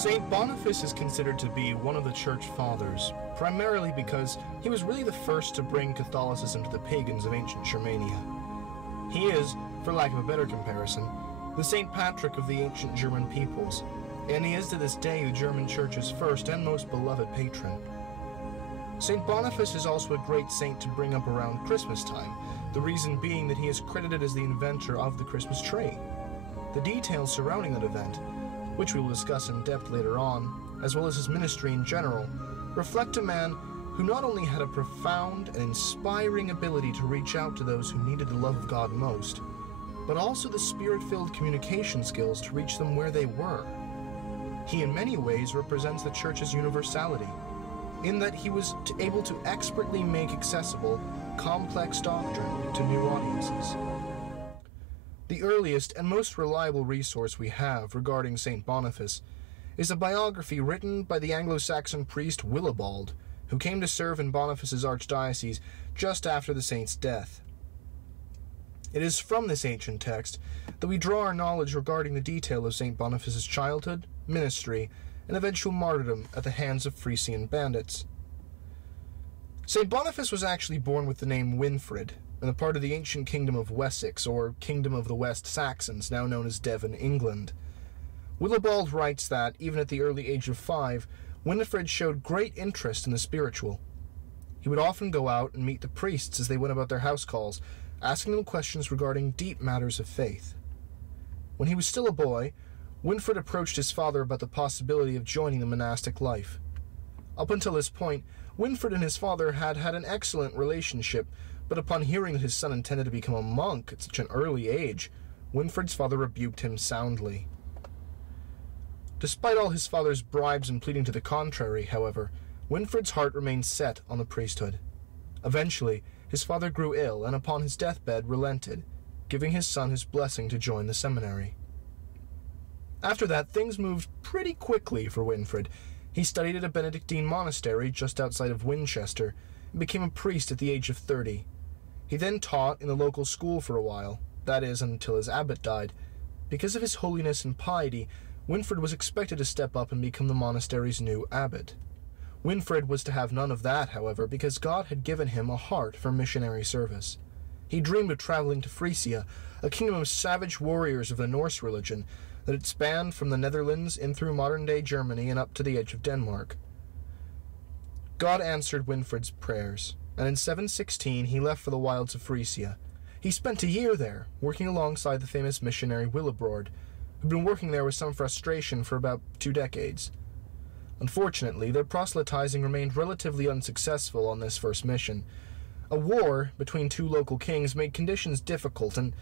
Saint Boniface is considered to be one of the Church Fathers, primarily because he was really the first to bring Catholicism to the pagans of ancient Germania. He is, for lack of a better comparison, the St. Patrick of the ancient German peoples, and he is to this day the German Church's first and most beloved patron. St. Boniface is also a great saint to bring up around Christmas time, the reason being that he is credited as the inventor of the Christmas tree. The details surrounding that event, which we will discuss in depth later on, as well as his ministry in general, reflect a man who not only had a profound and inspiring ability to reach out to those who needed the love of God most, but also the spirit-filled communication skills to reach them where they were. He in many ways represents the Church's universality, in that he was able to expertly make accessible complex doctrine to new audiences. The earliest and most reliable resource we have regarding St. Boniface is a biography written by the Anglo-Saxon priest Willibald, who came to serve in Boniface's archdiocese just after the saint's death. It is from this ancient text that we draw our knowledge regarding the detail of St. Boniface's childhood, ministry, and eventual martyrdom at the hands of Frisian bandits. St. Boniface was actually born with the name Winfrid, in a part of the ancient kingdom of Wessex, or Kingdom of the West Saxons, now known as Devon, England. Willibald writes that, even at the early age of 5, Winifred showed great interest in the spiritual. He would often go out and meet the priests as they went about their house calls, asking them questions regarding deep matters of faith. When he was still a boy, Winfrid approached his father about the possibility of joining the monastic life. Up until this point, Winfrid and his father had had an excellent relationship, but upon hearing that his son intended to become a monk at such an early age, Winfrid's father rebuked him soundly. Despite all his father's bribes and pleading to the contrary, however, Winfrid's heart remained set on the priesthood. Eventually, his father grew ill and upon his deathbed relented, giving his son his blessing to join the seminary. After that, things moved pretty quickly for Winfrid. He studied at a Benedictine monastery just outside of Winchester and became a priest at the age of 30. He then taught in the local school for a while, that is, until his abbot died. Because of his holiness and piety, Winfrid was expected to step up and become the monastery's new abbot. Winfrid was to have none of that, however, because God had given him a heart for missionary service. He dreamed of traveling to Frisia, a kingdom of savage warriors of the Norse religion that had spanned from the Netherlands in through modern-day Germany and up to the edge of Denmark. God answered Winfrid's prayers, and in 716 he left for the wilds of Frisia. He spent a year there, working alongside the famous missionary Willibrord, who'd been working there with some frustration for about 2 decades. Unfortunately, their proselytizing remained relatively unsuccessful on this first mission. A war between 2 local kings made conditions difficult, and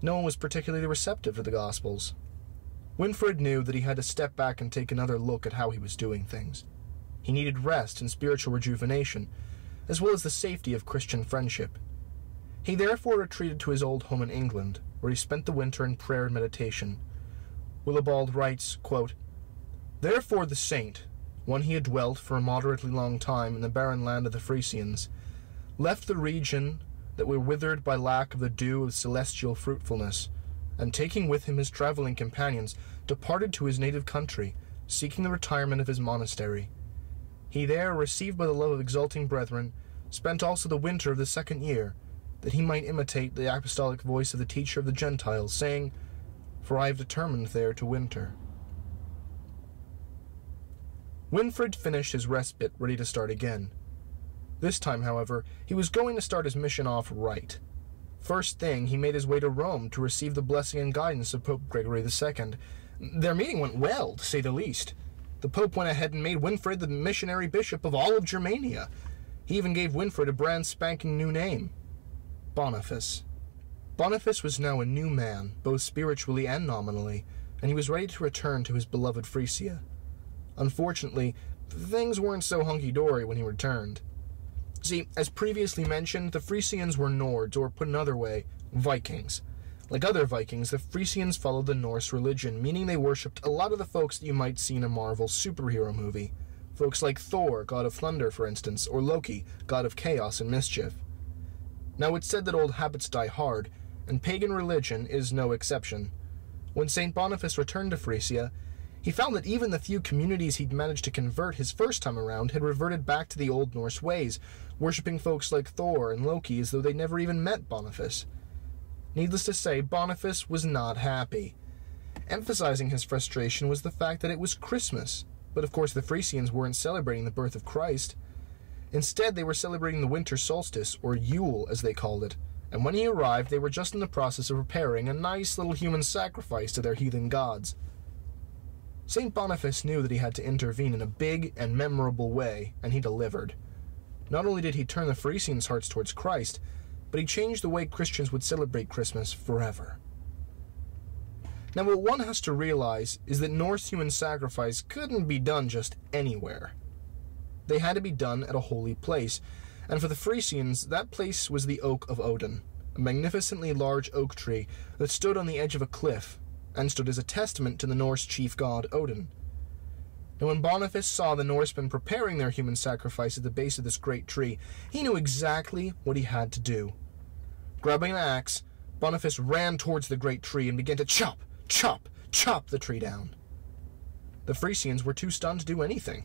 no one was particularly receptive to the Gospels. Winfrid knew that he had to step back and take another look at how he was doing things. He needed rest and spiritual rejuvenation, as well as the safety of Christian friendship. He therefore retreated to his old home in England, where he spent the winter in prayer and meditation. Willibald writes, quote, "Therefore the saint, when he had dwelt for a moderately long time in the barren land of the Frisians, left the region that were withered by lack of the dew of celestial fruitfulness, and taking with him his travelling companions, departed to his native country, seeking the retirement of his monastery. He there, received by the love of exulting brethren, spent also the winter of the 2nd year, that he might imitate the apostolic voice of the teacher of the Gentiles, saying, For I have determined there to winter." Winfrid finished his respite, ready to start again. This time, however, he was going to start his mission off right. First thing, he made his way to Rome to receive the blessing and guidance of Pope Gregory II. Their meeting went well, to say the least. The Pope went ahead and made Winfrid the missionary bishop of all of Germania. He even gave Winfrid a brand spanking new name, Boniface. Boniface was now a new man, both spiritually and nominally, and he was ready to return to his beloved Frisia. Unfortunately, things weren't so hunky-dory when he returned. See, as previously mentioned, the Frisians were Nords, or put another way, Vikings. Like other Vikings, the Frisians followed the Norse religion, meaning they worshipped a lot of the folks that you might see in a Marvel superhero movie. Folks like Thor, god of thunder, for instance, or Loki, god of chaos and mischief. Now, it's said that old habits die hard, and pagan religion is no exception. When St. Boniface returned to Frisia, He found that even the few communities he'd managed to convert his first time around had reverted back to the old Norse ways, worshipping folks like Thor and Loki as though they'd never even met Boniface. Needless to say, Boniface was not happy. Emphasizing his frustration was the fact that it was Christmas, but of course the Frisians weren't celebrating the birth of Christ. Instead, they were celebrating the winter solstice, or Yule as they called it, and when he arrived, they were just in the process of preparing a nice little human sacrifice to their heathen gods. St. Boniface knew that he had to intervene in a big and memorable way, and he delivered. Not only did he turn the Frisians' hearts towards Christ, but he changed the way Christians would celebrate Christmas forever. Now, what one has to realize is that Norse human sacrifice couldn't be done just anywhere. They had to be done at a holy place, and for the Frisians, that place was the Oak of Odin, a magnificently large oak tree that stood on the edge of a cliff, and stood as a testament to the Norse chief god Odin. Now, when Boniface saw the Norsemen preparing their human sacrifice at the base of this great tree, he knew exactly what he had to do. Grabbing an axe, Boniface ran towards the great tree and began to chop the tree down. The Frisians were too stunned to do anything.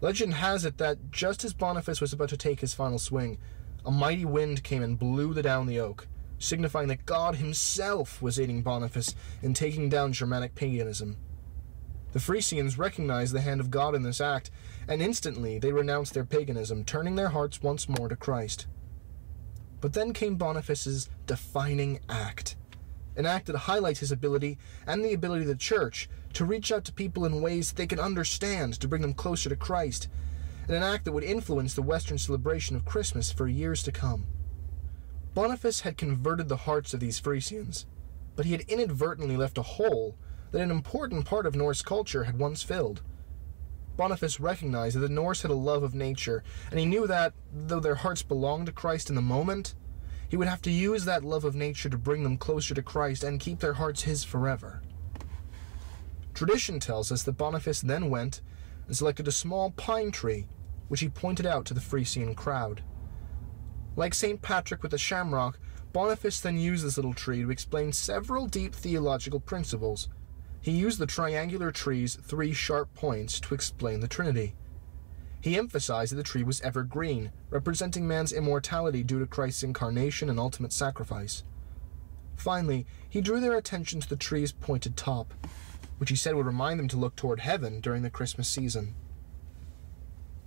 Legend has it that just as Boniface was about to take his final swing, a mighty wind came and blew down the oak, signifying that God himself was aiding Boniface in taking down Germanic paganism. The Frisians recognized the hand of God in this act, and instantly they renounced their paganism, turning their hearts once more to Christ. But then came Boniface's defining act, an act that highlights his ability and the ability of the Church to reach out to people in ways they can understand to bring them closer to Christ, and an act that would influence the Western celebration of Christmas for years to come. Boniface had converted the hearts of these Frisians, but he had inadvertently left a hole that an important part of Norse culture had once filled. Boniface recognized that the Norse had a love of nature, and he knew that, though their hearts belonged to Christ in the moment, he would have to use that love of nature to bring them closer to Christ and keep their hearts his forever. Tradition tells us that Boniface then went and selected a small pine tree, which he pointed out to the Frisian crowd. Like St. Patrick with the shamrock, Boniface then used this little tree to explain several deep theological principles. He used the triangular tree's 3 sharp points to explain the Trinity. He emphasized that the tree was evergreen, representing man's immortality due to Christ's incarnation and ultimate sacrifice. Finally, he drew their attention to the tree's pointed top, which he said would remind them to look toward heaven during the Christmas season.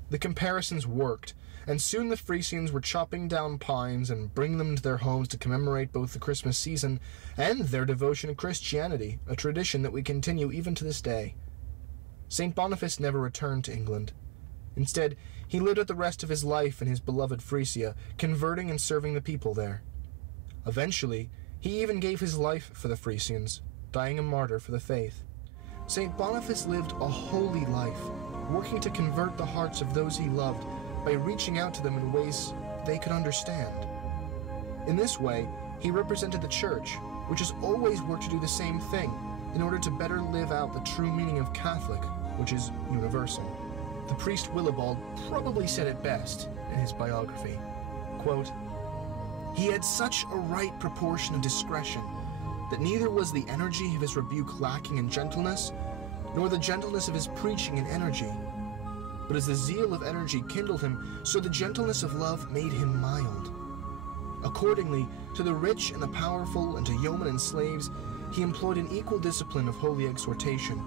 The comparisons worked, and soon the Frisians were chopping down pines and bringing them to their homes to commemorate both the Christmas season and their devotion to Christianity, a tradition that we continue even to this day. St. Boniface never returned to England. Instead, he lived out the rest of his life in his beloved Frisia, converting and serving the people there. Eventually, he even gave his life for the Frisians, dying a martyr for the faith. St. Boniface lived a holy life, working to convert the hearts of those he loved by reaching out to them in ways they could understand. In this way, he represented the Church, which has always worked to do the same thing in order to better live out the true meaning of Catholic, which is universal. The priest Willibald probably said it best in his biography, quote, "He had such a right proportion of discretion that neither was the energy of his rebuke lacking in gentleness, nor the gentleness of his preaching in energy. But as the zeal of energy kindled him, so the gentleness of love made him mild. Accordingly, to the rich and the powerful, and to yeomen and slaves, he employed an equal discipline of holy exhortation,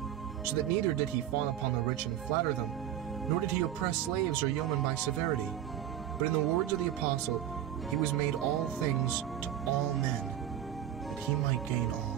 so that neither did he fawn upon the rich and flatter them, nor did he oppress slaves or yeomen by severity. But in the words of the apostle, he was made all things to all men, that he might gain all."